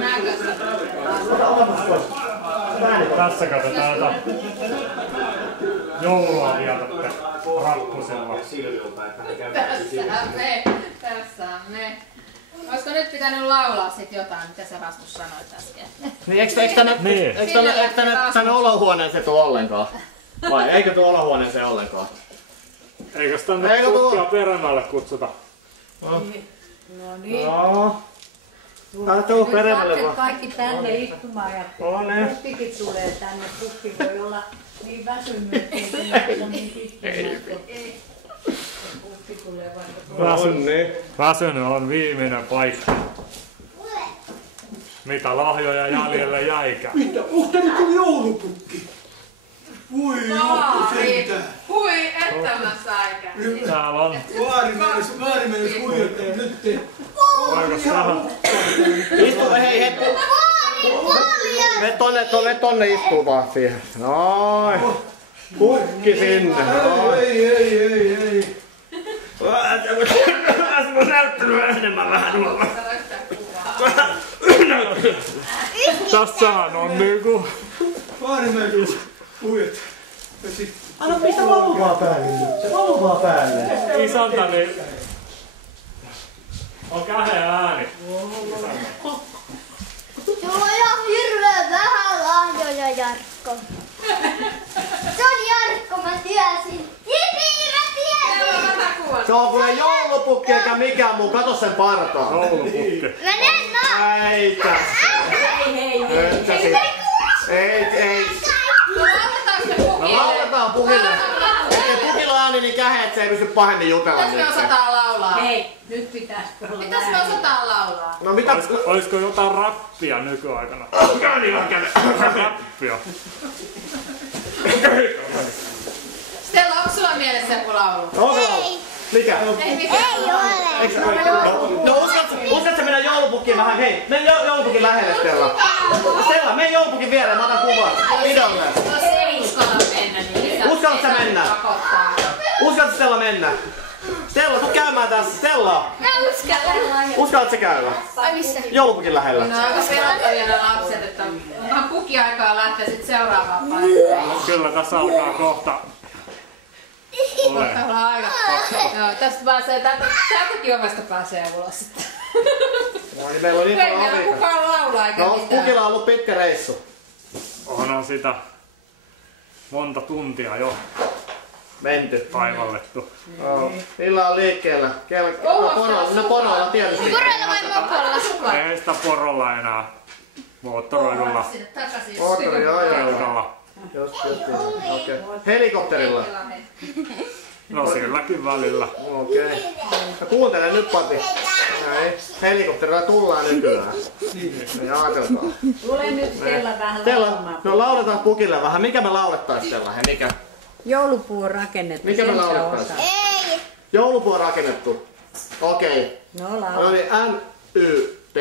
näköistä. Tässä katsotaan joulua vietätte rappusella. Tässä on me. Olisiko nyt pitänyt laulaa sit jotain, mitä sä Rasmus sanoit äsken? Niin, eikö tänne olohuoneeseen tule ollenkaan? Vai eikö tule olohuoneeseen ollenkaan? Eikös tänne kukkia peremmälle kutsuta? No niin. No. Älä tuu peremmälle Lapset vaan. kaikki tänne istumaan ja Pukkikin tulee tänne. Pukki voi olla niin väsynyt, ettei se niin istumaan. Pukki tulee vaikka Väsynyt on viimeinen paikka. Mitä lahjoja jäljelle jäikään? Mitä? Täällä tuli joulupukki. Voi joku sentään. Hui, että mä sain. Täällä on. Vaari mennessä huijottaja nyt te. Oikos tähän? Istu, hei. Me tonne istuu vaan siihen. Noin. Pukki sinne. Ei. Mä näyttänyt enemmän vähän tuolla. Tässähän on niinku... Vaari mennessä huijot. Anna pistä valuvaa päälle nyt. Se valuvaa päälle. Isäntäni... On käheä ääni. Sulla on ihan hirveän vähän lahjoja, Jarkko. Se on Jarkko, mä tiesin. Hihi, mä tiesin. Se on kuule joulupukki eikä mikään muu. Kato sen partaa. Joulupukki. Mene naa. Eikä. Ei. No lauletaan Pukille. Ei Pukilla ääni niin kähe, et se ei pysty pahemmin jutella. Mitäs me osataan laulaa? Hei, nyt pitäis olla. Mitäs me osataan laulaa? No mitä? Olisiko jotain rappia nykyaikana? Rappia. Stella, onko sulla mielessä joku laulu? Ei. Mikä? Ei ole. No uskotko mennä joulupukkiin vähän? Hei, mene joulupukin lähelle Stella. Stella, mene joulupukin viereen, mä otan kuvan. Videolle. Jos ei uskalla mennä, niin Uskallatko sä mennä? pakottaa. Uskallatko Stella mennä? Stella, tuu käymään tässä. Stella, Mä uskallan. uskallatko sä käydä? Ai missä? Joulupukin lähellä. No aika pelottavia ne lapset, että onhan puki aikaa lähteä sit seuraavaan paikkaan. Kyllä tässä alkaa kohta. Kohta ollaan aika. Joo, tästä pääsee, täältäkin ovesta pääsee ulos sitten. No niin, meillä on niin Ei paljon meillä avikaa. kukaan laulaa eikä No, mitään. Pukilla on ollut pitkä reissu. Onhan sitä monta tuntia jo Menty. taivallettu. Millä on liikkeellä? No poroilla tietysti. Poroilla vai mopolla? Ei sitä porolla enää. Moottoroidulla Sinne takaisin. Moottori, joo. reunalla. Just. Okei. Helikopterilla. No silläkin välillä. Okei. No kuuntele nyt, Pati. Näin. Helikopterilla tullaan nykyään. Niin ajatelkaa. Tule nyt Stella vähän Stella, laulamaan. no lauletaan Pukille vähän. Mikä me laulettais Stella? He mikä? Joulupuu on rakennettu. Mikä me sen sä laulettais? osaat. Ei. Joulupuu on rakennettu. Okei. No laula. No niin, N-Y-T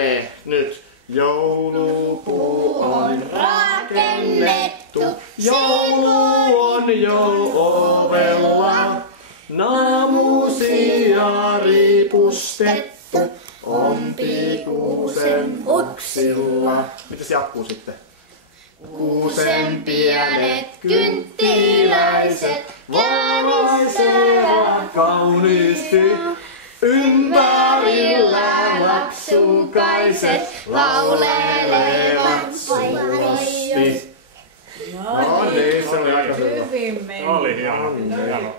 nyt. Joulupuu on rakennettu. Joulu on jo ovella. Naamusia ripustettu. On pikuusen oksilla. Mitä se jatkuu sitten? Kuusen pienet kynttiläiset Valaisee kauniisti. Ympärillä lapsukaiset laulelevat sulosti. No niin, se oli aika hyvä. Hyvin meni. Oli hieno.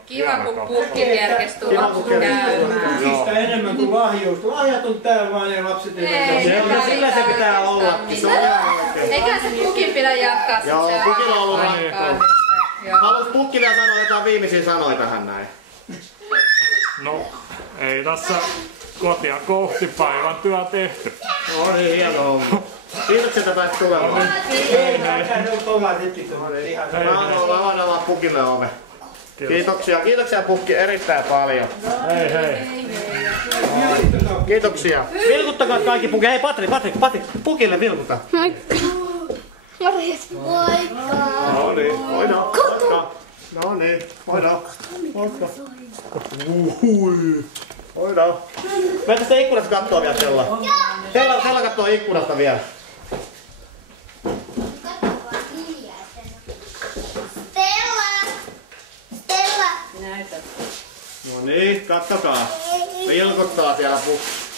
Kiva kun pukki kerkes tulla Kiva, kun kerkes käymään. Sitä enemmän kuin lahjoista. Lahjat on täällä vaan ja lapset Ei. Sillä se pitää ollakin. Se on ihan oikein. Eikä se pukin pidä jatkaa. Joo, se Pukilla on ollut aikaan. Haluais Pukki vielä sanoa jotain viimeisiä sanoja tähän näin? No, ei tässä kotia kohti päivän työ tehty. No niin, hieno homma. Kiitoksia, että pääsit tulemaan. Mä annan vaan Pukille ove. Kiitoksia Pukki erittäin paljon. Hei. Kiitoksia. Vilkuttakaa kaikki Pukki. Hei Patrik, Pukille vilkuta. Morjes. Moikka. No niin, voidaan. No niin, voidaan. Voidaan. Mennä sitä ikkunasta kattoo vielä Stella. Stella kattoo ikkunasta vielä. näytön. No niin, kattokaa. Pilkottaa siellä pukki.